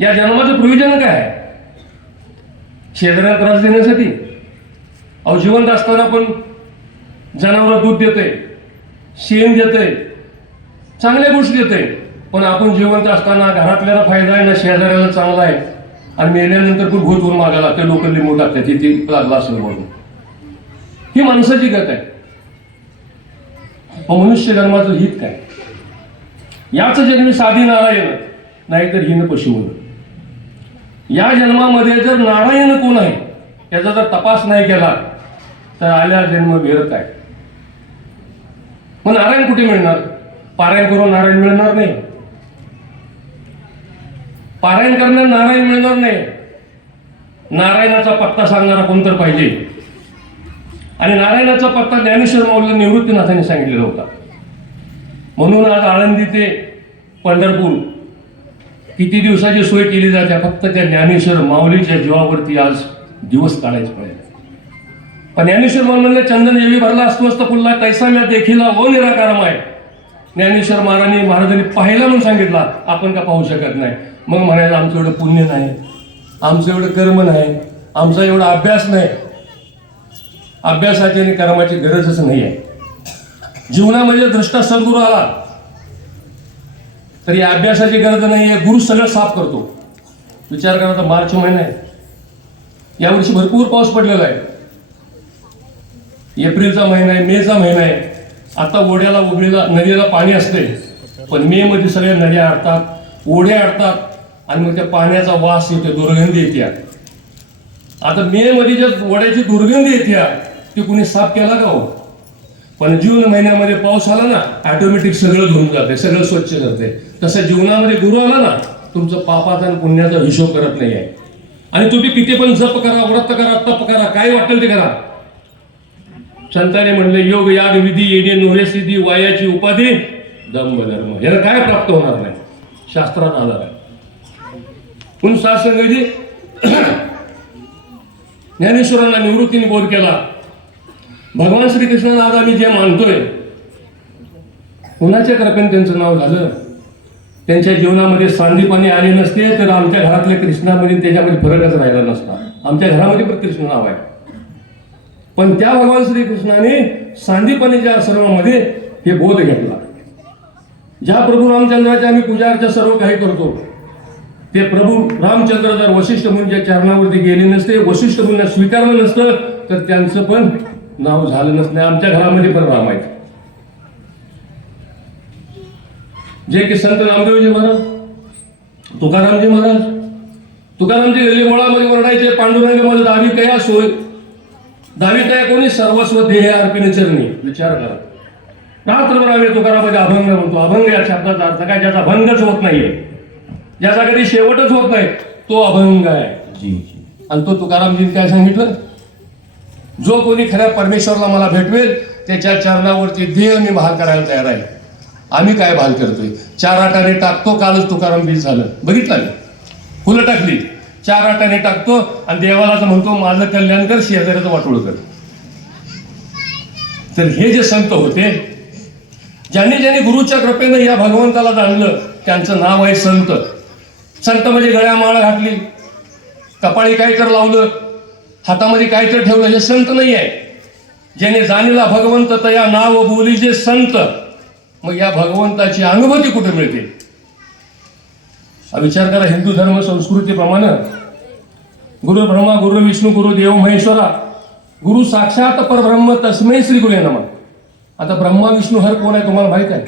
या जन्माचं प्रयोजन काय? आहे शेजाऱ्याला त्रास देण्यासाठी? अहो जिवंत असताना पण जनावर दूध देतोय शेण देतोय चांगल्या गोष्टी देते पण आपण जिवंत असताना घरातल्याला फायदा आहे ना शेजाऱ्याला चांगला आहे. आणि मेल्यानंतर पण भूत होऊन मागायला ते लोक लिंबू टाकतात तिथे लागला असेल म्हणून. ही माणसाची गत आहे. मनुष्य जन्माचं हित काय? याच जन्मी साधी नारायण नाहीतर हिन पशुमन या जन्मामध्ये जर नारायण कोण आहे याचा जर तपास नाही केला तर आल्या जन्म व्यर्थ आहे मग नारायण कुठे मिळणार? पारायण करून नारायण मिळणार नाही. पारायण करण्यात नारायण मिळणार नाही. नारायणाचा पत्ता सांगणारा कोणतर पाहिजे? आणि नारायणाचा पत्ता ज्ञानेश्वर माऊलीला निवृत्तीनाथांनी सांगितलेला होता. म्हणून आज आळंदी ते पंढरपूर किती दिवसाची सोय केली जाते? फक्त त्या ज्ञानेश्वर माऊलीच्या जीवावरती आज दिवस काढायचे पडेल. पण ज्ञानेश्वर माऊल म्हणले चंदन देवी भरला अस्वस्थ फुलला तैसा म्या देखीला व निराकारम आहे. ज्ञानेश्वर महाराजांनी महाराजांनी पाहिला म्हणून सांगितला आपण का पाहू शकत नाही? मग म्हणायला आमचं एवढं पुण्य नाही. आमचं एवढं कर्म नाही. आमचा एवढा अभ्यास नाही. अभ्यासाची आणि कर्माची गरजच नाही आहे. जीवनामध्ये दृष्टा सद्गुरू आला. तर या अभ्यासाची गरज नाही आहे गुरु सगळं साफ करतो. विचार करा तर मार्च महिना आहे. यावर्षी भरपूर पाऊस पडलेला आहे. एप्रिलचा महिना आहे मेचा महिना आहे. आता ओढ्याला उघडीला नदीला पाणी असते. पण मे मध्ये सगळ्या नद्या अडतात ओढ्या अडतात आणि मग त्या पाण्याचा वास येतो दुर्गंधी येते आता मे मध्ये ज्या ओढ्याची दुर्गंधी येते ती कुणी साफ केला का हो? पण जून महिन्यामध्ये पाऊस आला ना ऑटोमॅटिक सगळं धुवून जाते सगळं स्वच्छ करते. तसं जीवनामध्ये गुरु आला ना तुमचं पापाचा आणि पुण्याचा हिशोब करत नाही आहे आणि तुम्ही किती पण जप करा व्रत करा तप करा काय वाटेल ते करा. संताने म्हणले योग याग विधी येणे नोहे सिद्धी वायाची उपाधी दंभ धर्म. याला काय प्राप्त होणार नाही? शास्त्रात आधार आहे. पण सासंगजी ज्ञानेश्वरांना निवृत्तीने बोध केला. भगवान श्रीकृष्णाला आज आम्ही जे मानतोय कुणाच्या कृपेने त्यांचं नाव झालं? त्यांच्या जीवनामध्ये सांदीपाने आले नसते तर आमच्या घरातल्या कृष्णामध्ये त्याच्यामध्ये फरकच राहिला नसता. आमच्या घरामध्ये पण कृष्ण नाव आहे. पण त्या भगवान श्रीकृष्णाने सांदीपणीच्या आश्रमामध्ये हे बोध घेतला. ज्या प्रभू रामचंद्राची आम्ही पूजा अर्चा सर्व काही करतो ते प्रभू रामचंद्र जर वशिष्ठ मुनीच्या चरणावरती गेले नसते वशिष्ठ मुनीला स्वीकारलं नसतं तर त्यांचं पण नाव झालं नसतं आमच्या घरामध्ये पण राम आहेत जे की संत रामदेवजी महाराज तुकारामजी महाराज तुकारामजी गल्ली मुळामध्ये ओरडायचे पांडुरंगामध्ये दावी कया सोय? दावी कया कोणी? सर्वस्व देह अर्पिणे चरणी. विचार करा. रात्रभर आम्ही तुकारामाचे अभंग म्हणतो. अभंग या शब्दाचा अर्थ काय? ज्याचा भंगच होत नाहीये. ज्याचा कधी शेवटच होत नाही तो अभंग आहे. आणि तो तुकारामजीने काय सांगितलं? जो कोणी खऱ्या परमेश्वरला मला भेटवेल त्याच्या चरणावरती देह मी भाल करायला तयार आहे. आम्ही काय भाल करतोय? चार आटाने टाकतो कालच तुकाराम बीज झालं. बघितलं मी फुलं टाकली. चार आटाने टाकतो आणि देवाला तर म्हणतो माझं कल्याण कर शेजाऱ्याचं वाटोळ कर. तर हे जे संत होते ज्यांनी ज्यांनी गुरुच्या कृपेनं या भगवंताला जाणलं त्यांचं नाव आहे संत. संत म्हणजे गळ्या माळ घातली. कपाळी काय तर लावलं. हातामध्ये काहीतरी ठेवलं हे संत नाही आहे ज्याने जाणीला भगवंत तया नाव बोली जे संत मग या भगवंताची अनुभूती कुठे मिळते? हा विचार करा हिंदू धर्म संस्कृतीप्रमाणे. गुरु ब्रह्मा गुरु विष्णू गुरु देव महेश्वरा. गुरु साक्षात परब्रह्म तस्मय श्री गुरे नमः. आता ब्रह्मा विष्णू हर कोण आहे तुम्हाला माहीत आहे?